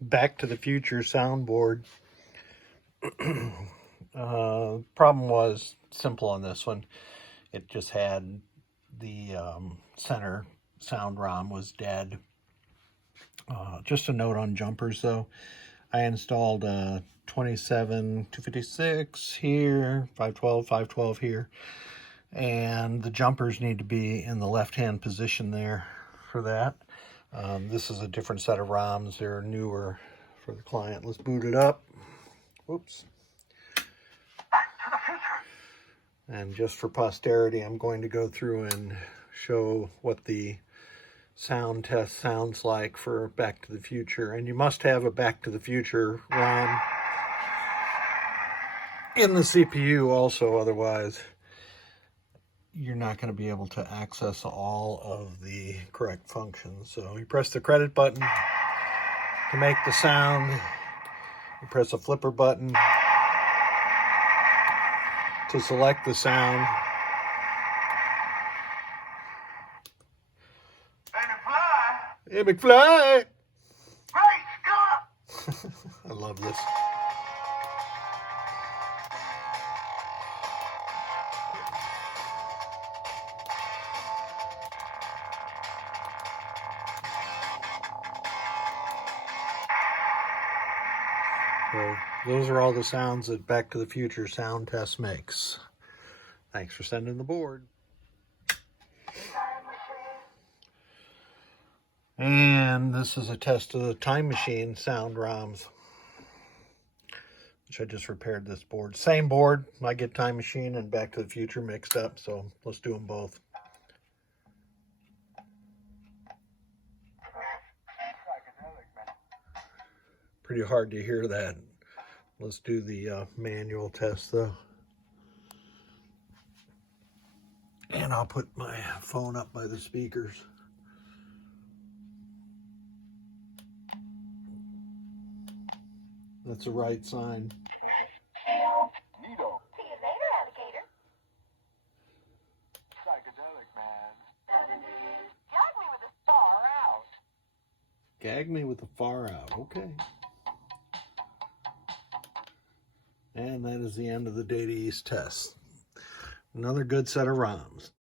Back to the Future soundboard. Problem was simple on this one. It just had the center sound ROM was dead. Just a note on jumpers though. I installed 27 256 here, 512, 512 here. And the jumpers need to be in the left-hand position there for that. This is a different set of ROMs. They're newer for the client. Let's boot it up. Whoops. And just for posterity, I'm going to go through and show what the sound test sounds like for Back to the Future. And you must have a Back to the Future ROM in the CPU also, otherwise you're not going to be able to access all of the correct functions. So you press the credit button to make the sound. You press a flipper button to select the sound. Hey, McFly! Hey, Scott! I love this. So those are all the sounds that Back to the Future sound test makes. Thanks for sending the board. And this is a test of the Time Machine sound ROMs, which I just repaired this board. Same board. I get Time Machine and Back to the Future mixed up, so let's do them both. Pretty hard to hear that. Let's do the manual test though. And I'll put my phone up by the speakers. That's the right sign. Neato. See you later, alligator. Psychedelic man. Gag me with a far out. Gag me with a far out. Okay. And that is the end of the Data East test. Another good set of ROMs.